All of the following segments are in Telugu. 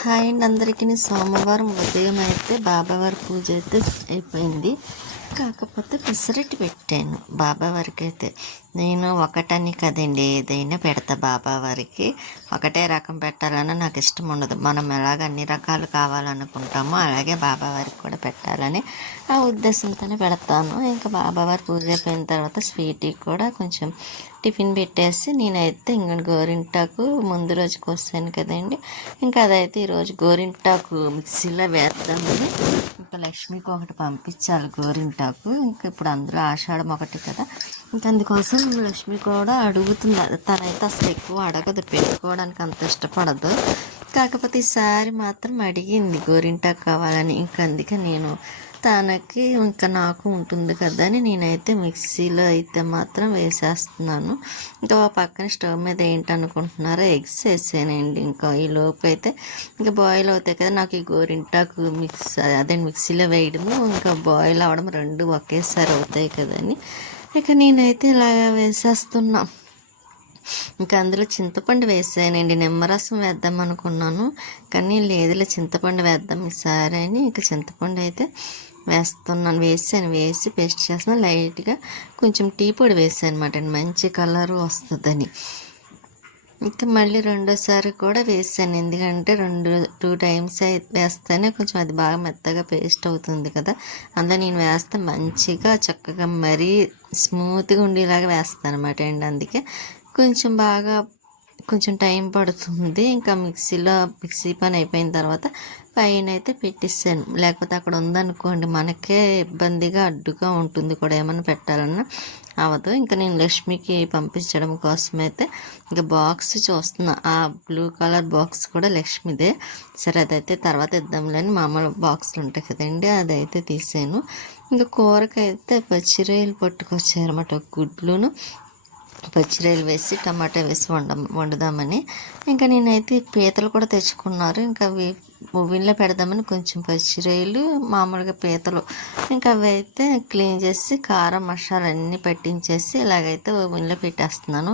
హాయ్ అండి అందరికీ. సోమవారం ఉదయం అయితే బాబావారి పూజ అయితే అయిపోయింది. కాకపోతే పెసరట్టు పెట్టాను బాబావారికి. అయితే నేను ఒకటని కదండి, ఏదైనా పెడతా బాబావారికి. ఒకటే రకం పెట్టాలని నాకు ఇష్టం ఉండదు. మనం ఎలాగ అన్ని రకాలు కావాలనుకుంటామో అలాగే బాబావారికి కూడా పెట్టాలని ఆ ఉద్దేశంతోనే పెడతాను. ఇంకా బాబావారి పూజ అయిపోయిన తర్వాత స్వీట్కి కూడా కొంచెం టిఫిన్ పెట్టేసి నేనైతే ఇంకా గోరింటాకు ముందు రోజు కోసాను కదండి, ఇంకా అదైతే ఈరోజు గోరింటాకు మిక్సీలో వేద్దామని ఇంకా లక్ష్మికి ఒకటి పంపించాలి గోరింటాకు. ఇంకా ఇప్పుడు అందరూ ఆషాఢం ఒకటి కదా, ఇంకా అందుకోసం లక్ష్మి కూడా అడుగుతుంది. తనైతే అసలు ఎక్కువ అడగదు, పెట్టుకోవడానికి అంత ఇష్టపడదు. కాకపోతే ఈసారి మాత్రం అడిగింది గోరింటాకు కావాలని. ఇంకా అందుకే నేను తనకి ఇంకా నాకు ఉంటుంది కదా అని నేనైతే మిక్సీలో అయితే మాత్రం వేసేస్తున్నాను. ఇంకా పక్కన స్టవ్ మీద ఏంటనుకుంటున్నారో ఎగ్స్ వేసానండి. ఇంకా ఈ లోపు అయితే ఇంకా బాయిల్ అవుతాయి కదా, నాకు ఈ గోరింటాకు అదే మిక్సీలో వేయడము ఇంకా బాయిల్ అవ్వడం రెండు ఒకేసారి అవుతాయి కదని ఇక నేనైతే ఇలాగ వేసేస్తున్నా. ఇంకా అందులో చింతపండు వేసానండి. నిమ్మరసం వేద్దాం అనుకున్నాను కానీ లేదులే చింతపండు వేద్దాం ఈసారి అని ఇంకా చింతపండు అయితే వేస్తున్నాను. వేసి పేస్ట్ చేస్తున్నాను. లైట్గా కొంచెం టీ పొడి వేసాను అనమాట, మంచి కలర్ వస్తుందని. ఇంకా మళ్ళీ రెండోసారి కూడా వేసాను, ఎందుకంటే 2 టైమ్స్ వేస్తేనే కొంచెం అది బాగా మెత్తగా పేస్ట్ అవుతుంది కదా. అందులో నేను వేస్తే మంచిగా చక్కగా మరీ స్మూత్గా ఉండేలాగా వేస్తాను అనమాట అండి. అందుకే కొంచెం టైం పడుతుంది. ఇంకా మిక్సీ పని అయిపోయిన తర్వాత పైన అయితే పెట్టిస్తాను. లేకపోతే అక్కడ ఉందనుకోండి మనకే ఇబ్బందిగా అడ్డుగా ఉంటుంది కూడా, ఏమైనా పెట్టాలన్నా అవ్వదు. ఇంకా నేను లక్ష్మికి పంపించడం కోసం అయితే ఇంకా బాక్స్ చూస్తున్నా. ఆ బ్లూ కలర్ బాక్స్ కూడా లక్ష్మిదే. సరే అదైతే తర్వాత ఇద్దాంలేని మామూలు బాక్సులు ఉంటాయి కదండి, అదైతే తీసాను. ఇంకా కూరకైతే పచ్చిరొయ్యలు పట్టుకొచ్చారన్నమాట, గుడ్లును పచ్చిరొయ్యలు వేసి టమాటా వేసి వండుదామని. ఇంకా నేనైతే పీతలు కూడా తెచ్చుకున్నారు. ఇంకా అవి ఓవెన్లో పెడదామని కొంచెం పచ్చిరొయ్యలు మామూలుగా పీతలు ఇంకా అవి అయితే క్లీన్ చేసి కారం మసాలా అన్నీ పట్టించేసి ఇలాగైతే ఓవెన్లో పెట్టేస్తున్నాను.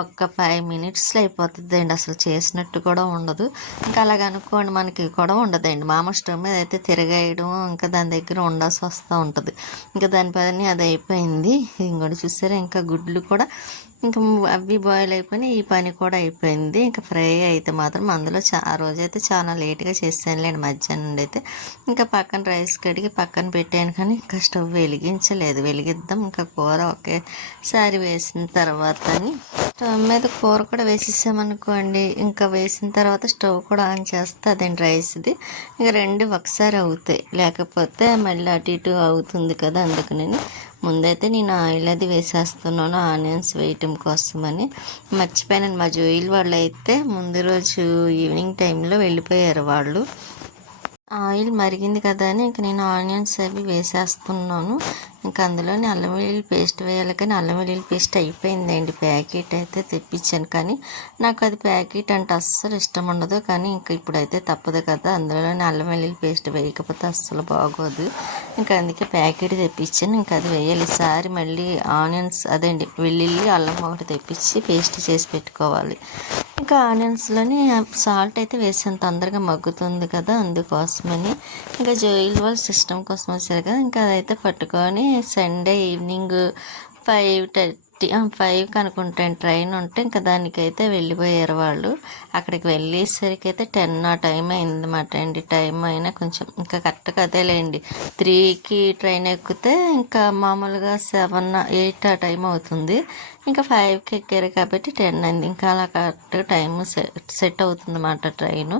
ఒక్క 5 మినిట్స్లో అయిపోతుంది అండి, అసలు చేసినట్టు కూడా ఉండదు. ఇంకా అలాగ అనుకోండి మనకి కూడా ఉండదండి. మామూలు స్టవ్ మీద అయితే తిరగేయడం ఇంకా దాని దగ్గర ఉండాల్సి వస్తూ ఉంటుంది. ఇంకా దాని పని అది అయిపోయింది. ఇంకోటి చూసారా, ఇంకా గుడ్లు కూడా ఇంకా అవి బాయిల్ అయిపోయినాయి, ఈ పని కూడా అయిపోయింది. ఇంకా ఫ్రై అయితే మాత్రం అందులో ఆ రోజైతే చాలా లేట్గా చేశానులేండి. మధ్యాహ్నం నుండి అయితే ఇంకా పక్కన రైస్ కడిగి పక్కన పెట్టాను కానీ ఇంకా స్టవ్ వెలిగించలేదు. వెలిగిద్దాం ఇంకా కూర ఒకేసారి వేసిన తర్వాత అని స్టవ్ మీద కూర కూడా వేసేసామనుకోండి, ఇంకా వేసిన తర్వాత స్టవ్ కూడా ఆన్ చేస్తే అదేంటి రైస్ది ఇంకా రెండు ఒకసారి అవుతాయి, లేకపోతే మళ్ళీ అటు ఇటు అవుతుంది కదా. అందుకని ముందైతే నేను ఆయిల్ అది వేసేస్తున్నాను ఆనియన్స్ వేయటం కోసమని. మర్చిపోయాను, మా జోయిల్ వాళ్ళు అయితే ముందు రోజు ఈవినింగ్ టైంలో వెళ్ళిపోయారు వాళ్ళు. ఆయిల్ మరిగింది కదా అని ఇంక నేను ఆనియన్స్ అవి వేసేస్తున్నాను. ఇంకా అందులోని అల్లం వెల్లుల్లి పేస్ట్ వేయాలి కానీ అల్లం వెల్లుల్లి పేస్ట్ అయిపోయిందండి. ప్యాకెట్ అయితే తెప్పించాను కానీ నాకు అది ప్యాకెట్ అంటే అస్సలు ఇష్టం ఉండదు. కానీ ఇంకా ఇప్పుడైతే తప్పదు కదా, అందులోని అల్లం వెల్లుల్లి పేస్ట్ వేయకపోతే అస్సలు బాగోదు. ఇంకా అందుకే ప్యాకెట్ తెప్పించాను. ఇంకా అది వేయాలి. ఈసారి మళ్ళీ ఆనియన్స్ అదేంటి వెల్లుల్లి అల్లం ఒకటి తెప్పించి పేస్ట్ చేసి పెట్టుకోవాలి. ఇంకా ఆనియన్స్లోని సాల్ట్ అయితే వేసాను, తొందరగా మగ్గుతుంది కదా అందుకోసమని. ఇంకా జోయిల్ వాళ్ళ సిస్టమ్ కోసం వచ్చారు కదా, ఇంకా అదైతే పట్టుకొని సండే ఈవినింగ్ 5:30 అనుకుంటాను ట్రైన్ ఉంటే ఇంకా దానికైతే వెళ్ళిపోయారు వాళ్ళు. అక్కడికి వెళ్ళేసరికి అయితే 10 ఆ టైం అయిందన్నమాట అండి. టైం అయినా కొంచెం ఇంకా కరెక్ట్గా అదేలేండి, 3కి ట్రైన్ ఎక్కితే ఇంకా మామూలుగా 7, 8 ఆ టైం అవుతుంది. ఇంకా 5కి ఎక్కారు కాబట్టి 10 అయింది. ఇంకా అలా కరెక్ట్గా టైం సెట్ అవుతుంది అన్నమాట ట్రైను.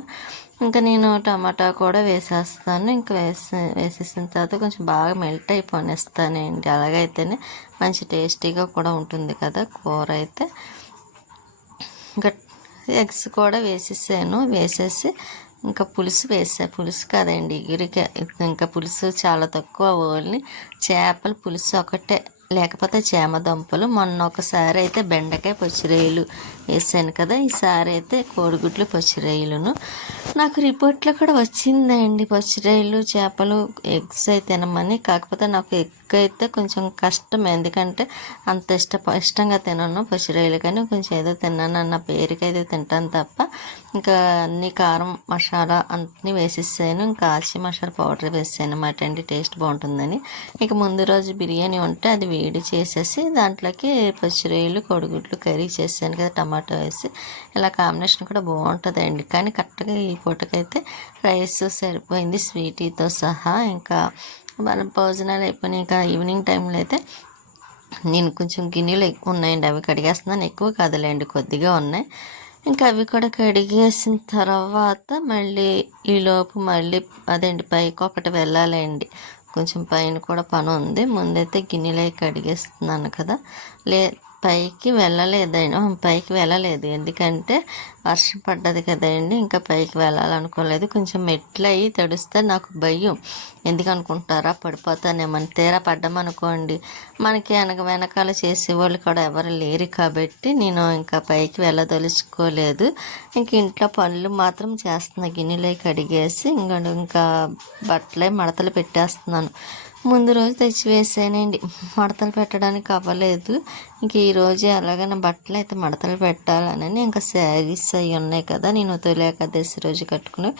ఇంకా నేను టమాటా కూడా వేసేస్తాను. ఇంకా వేసేసిన తర్వాత కొంచెం బాగా మెల్ట్ అయిపోనిస్తానండి. అలాగైతేనే మంచి టేస్టీగా కూడా ఉంటుంది కదా కూర అయితే. ఇంకా ఎగ్స్ కూడా వేసేసాను. వేసేసి ఇంకా పులుసు పులుసు కాదండి ఇగురికే. ఇంకా పులుసు చాలా తక్కువ, ఓన్లీ చేపల పులుసు ఒకటే, లేకపోతే చేమదుంపలు. మొన్న ఒకసారి అయితే బెండకాయ పచ్చిరొయ్యలు వేసాను కదా, ఈసారి అయితే కోడిగుడ్లు పచ్చిరొయ్యలును. నాకు రిపోర్ట్లో కూడా వచ్చిందండి పచ్చిరొయ్యలు చేపలు ఎగ్స్ అయితే తినమని. కాకపోతే నాకు ఎగ్ ఎగ్ అయితే కొంచెం కష్టం, ఎందుకంటే అంత ఇష్టంగా తినను పచ్చి రొయ్యలు, కానీ కొంచెం ఏదో తిన్నాను అన్న పేరుకైతే తింటాను తప్ప. ఇంకా అన్ని కారం మసాలా అన్నీ వేసేసాను, ఇంకా ఆచి మసాలా పౌడర్ వేసాను అన్నమాట అండి, టేస్ట్ బాగుంటుందని. ఇక ముందు రోజు బిర్యానీ ఉంటే అది వేడి చేసేసి దాంట్లోకి పచ్చి రొయ్యలు కోడిగుడ్లు కర్రీ చేసాను కదా, టమాటో వేసి. ఇలా కాంబినేషన్ కూడా బాగుంటుందండి. కానీ కరెక్ట్గా ఈ పూటకైతే రైస్ సరిపోయింది స్వీటీతో సహా. ఇంకా మన భోజనాలు అయిపోయినాయి. ఇంకా ఈవినింగ్ టైంలో అయితే నేను కొంచెం గిన్నెలు ఎక్కువ ఉన్నాయండి, అవి కడిగేస్తున్నాను. ఎక్కువ కాదులేండి, కొద్దిగా ఉన్నాయి. ఇంకా అవి కూడా కడిగేసిన తర్వాత మళ్ళీ ఈలోపు మళ్ళీ అదేంటి పైకి ఒకటి వెళ్ళాలండి, కొంచెం పైన కూడా పని ఉంది. ముందైతే గిన్నెలు కడిగేస్తున్నాను కదా. పైకి వెళ్ళలేదు ఎందుకంటే వర్షం పడ్డది కదండి, ఇంకా పైకి వెళ్ళాలనుకోలేదు. కొంచెం మెట్లు అయ్యి తడుస్తే నాకు భయం, ఎందుకు అనుకుంటారా, పడిపోతానేమని. తీరా పడ్డామనుకోండి మనకి వెనకాల చేసేవాళ్ళు కూడా ఎవరు లేరు కాబట్టి నేను ఇంకా పైకి వెళ్ళదలుచుకోలేదు. ఇంక ఇంట్లో పనులు మాత్రం చేస్తున్నా, గిన్నెలు కడిగేసి ఇంకా బట్టలే మడతలు పెట్టేస్తున్నాను. ముందు రోజు తెచ్చి వేసానండి, మడతలు పెట్టడానికి అవ్వలేదు. ఇంక ఈరోజు ఎలాగైనా బట్టలు అయితే మడతలు పెట్టాలని ఇంకా శారీస్ అవి ఉన్నాయి కదా, నేను తొలి ఏకాదశి రోజు కట్టుకుని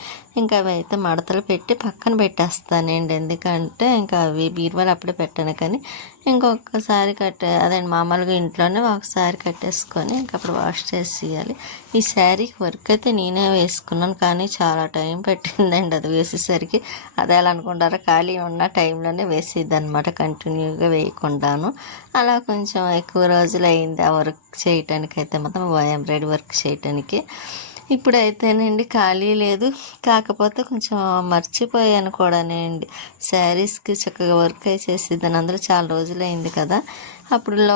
ఇంకా అవి అయితే మడతలు పెట్టి పక్కన పెట్టేస్తానండి. ఎందుకంటే ఇంకా అవి బీరువాలు అప్పుడే పెట్టాను, కానీ ఇంకొకసారి అదే మామూలుగా ఇంట్లోనే ఒకసారి కట్టేసుకొని ఇంకా అప్పుడు వాష్ చేసేయాలి. ఈ శారీకి వర్క్ అయితే నేనే వేసుకున్నాను, కానీ చాలా టైం పెట్టిందండి అది వేసేసరికి. అదే ఎలా అనుకుంటారా, ఖాళీ ఉన్న టైంలోనే వేసేది అనమాట, కంటిన్యూగా వేయకుండాను. అలా కొంచెం ఎక్కువ రోజులు అయింది ఆ వర్క్ చేయటానికి, అయితే మొత్తం ఎంబ్రాయిడరీ వర్క్ చేయటానికి. ఇప్పుడైతేనండి ఖాళీ లేదు, కాకపోతే కొంచెం మర్చిపోయాను కూడానండి. శారీస్కి చక్కగా వర్క్ అయి చేసేదాన్ని, అందులో చాలా రోజులైంది కదా. అప్పట్లో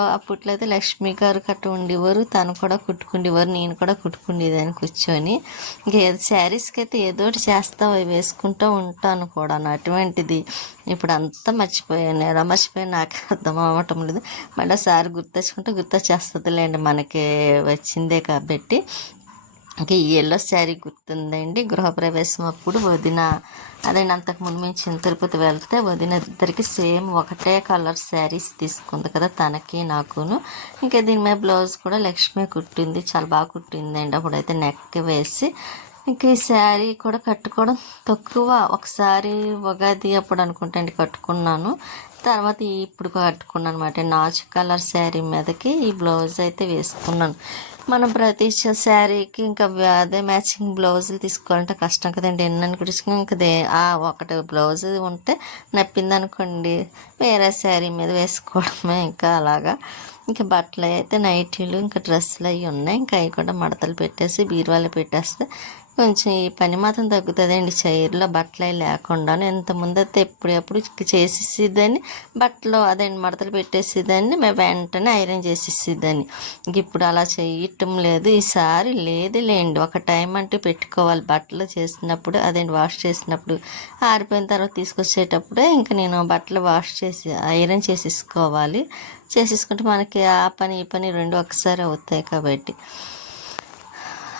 అయితే లక్ష్మి గారు ఉండేవారు, తను కూడా కుట్టుకుండేవారు, నేను కూడా కుట్టుకుండేదాన్ని కూర్చొని. ఇంకా శారీస్కి అయితే ఏదో ఒకటి చేస్తా వేసుకుంటూ ఉంటాను కూడా. అటువంటిది ఇప్పుడు అంతా మర్చిపోయాను, ఎలా మర్చిపోయాను నాకు అర్థం అవ్వటం లేదు. మళ్ళీ సారి గుర్తొచ్చేస్తుందిలేండి, మనకి వచ్చిందే కాబట్టి. ఇంకా ఈ ఎల్లో శారీ గుర్తుందండి, గృహప్రవేశం అప్పుడు వదిన, అదే అంతకుముందు మేము తిరుపతి వెళ్తే వదిన ఇద్దరికి సేమ్ ఒకటే కలర్ శారీస్ తీసుకుంది కదా, తనకి నాకును. ఇంకా దీని మీద బ్లౌజ్ కూడా లక్ష్మి కుట్టింది, చాలా బాగా కుట్టిందండి. అప్పుడైతే నెక్ వేసి ఇంకా ఈ శారీ కూడా కట్టుకోవడం తక్కువ, ఒకసారి ఉగాది అప్పుడు అనుకుంటండి కట్టుకున్నాను, తర్వాత ఇప్పుడు కట్టుకున్నాను అనమాట. నాచు కలర్ శారీ మీదకి ఈ బ్లౌజ్ అయితే వేసుకున్నాను. మనం ప్రతి శారీకి ఇంకా అదే మ్యాచింగ్ బ్లౌజులు తీసుకోవాలంటే కష్టం కదండి, ఎన్నని కుట్టించుకుని ఇంకా ఒకటి బ్లౌజ్ ఉంటే నప్పింది అనుకోండి వేరే శారీ మీద వేసుకోవడమే. ఇంకా అలాగా ఇంకా బట్టలు అయితే నైటీలు ఇంకా డ్రెస్సులు అవి ఉన్నాయి, ఇంకా అవి కూడా మడతలు పెట్టేసి బీరువాలో పెట్టేస్తే కొంచెం ఈ పని మాత్రం తగ్గుతుందండి, చైర్లో బట్టలు అవి లేకుండాను. ఇంతకుముందు అయితే ఎప్పుడెప్పుడు చేసేసేదాన్ని, బట్టలు అదండి మడతలు పెట్టేసేదాన్ని, మేము వెంటనే ఐరన్ చేసేసేదాన్ని. ఇప్పుడు అలా చేయటం లేదు, ఈసారి లేదులేండి. ఒక టైం అంటూ పెట్టుకోవాలి, బట్టలు చేసినప్పుడు అదేంటి వాష్ చేసినప్పుడు, ఆరిపోయిన తర్వాత తీసుకొచ్చేటప్పుడే ఇంకా నేను బట్టలు వాష్ చేసి ఐరన్ చేసేసుకుంటే మనకి ఆ పని ఈ పని రెండు ఒకసారి అవుతాయి కాబట్టి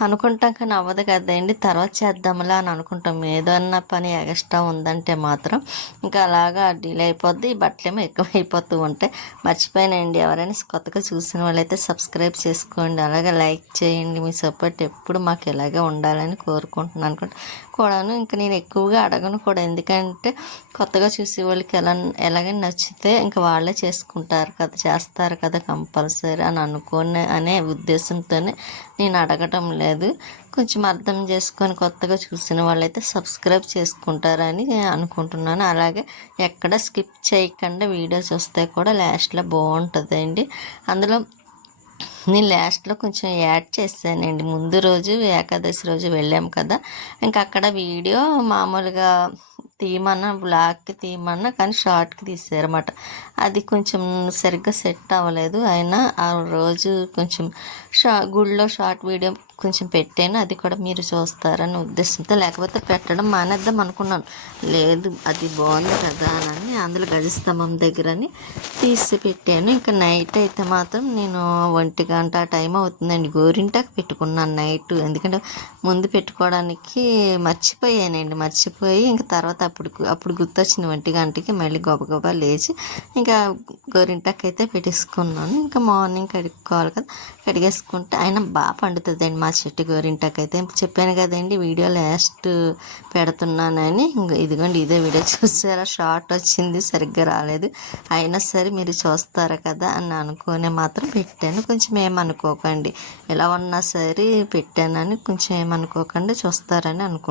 అనుకుంటాం. కానీ అవ్వదు కదండి, తర్వాత చేద్దాంలా అని అనుకుంటాం. ఏదన్నా పని ఎక్స్ట్రా ఉందంటే మాత్రం ఇంకా అలాగా డీల్ అయిపోద్ది, ఈ బట్టలేమో ఎక్కువైపోతూ ఉంటాయి. మర్చిపోయానండి, ఎవరైనా కొత్తగా చూసిన వాళ్ళైతే సబ్స్క్రైబ్ చేసుకోండి, అలాగే లైక్ చేయండి. మీ సపోర్ట్ ఎప్పుడు మాకు ఇలాగే ఉండాలని కోరుకుంటున్నాను కూడాను. ఇంకా నేను ఎక్కువగా అడగను కూడా, ఎందుకంటే కొత్తగా చూసే వాళ్ళకి ఎలాగైనా నచ్చితే ఇంకా వాళ్ళే చేస్తారు కదా కంపల్సరీ అని అనే ఉద్దేశంతోనే నేను అడగటం లేదు. కొంచెం అర్థం చేసుకొని కొత్తగా చూసిన వాళ్ళైతే సబ్స్క్రైబ్ చేసుకుంటారని నేను అనుకుంటున్నాను. అలాగే ఎక్కడ స్కిప్ చేయకుండా వీడియోస్ వస్తే కూడా లాస్ట్లో బాగుంటుందండి. అందులో నేను లాస్ట్లో కొంచెం యాడ్ చేశానండి, ముందు రోజు ఏకాదశి రోజు వెళ్ళాము కదా, ఇంకా అక్కడ వీడియో మామూలుగా బ్లాక్కి తీయమన్నా కానీ షార్ట్కి తీసారన్నమాట. అది కొంచెం సరిగ్గా సెట్ అవ్వలేదు, అయినా ఆ రోజు కొంచెం గుడిలో షార్ట్ వీడియో కొంచెం పెట్టాను, అది కూడా మీరు చూస్తారని ఉద్దేశంతో, లేకపోతే పెట్టడం మానేద్దాం అనుకున్నాను. లేదు అది బాగుంది కదా అని అందులో గజస్తంభం దగ్గరని తీసి పెట్టాను. ఇంకా నైట్ అయితే మాత్రం నేను 1 గంట టైం అవుతుందండి. గోరింటాకు పెట్టుకున్నాను నైట్, ఎందుకంటే ముందు పెట్టుకోవడానికి మర్చిపోయి ఇంకా తర్వాత అప్పుడు గుర్తొచ్చింది 1 గంటకి. మళ్ళీ గబగబా లేచి ఇంకా గోరింటాకు అయితే పెట్టేసుకున్నాను. ఇంకా మార్నింగ్ కడుక్కోవాలి కదా, కడిగేసుకుంటే అయినా బాగా పండుతుందండి మా చెట్టు గోరింటాకు అయితే. చెప్పాను కదండి వీడియో లాస్ట్ పెడుతున్నానని. ఇదిగోండి ఇదే వీడియో చూసారా, షార్ట్ వచ్చింది, సరిగ్గా రాలేదు. అయినా సరే మీరు చూస్తారు కదా అని అనుకునే మాత్రం పెట్టాను. కొంచెం ఏమనుకోకండి, ఎలా ఉన్నా సరే పెట్టానని కొంచెం ఏమనుకోకండి, చూస్తారని అనుకుంటున్నాను.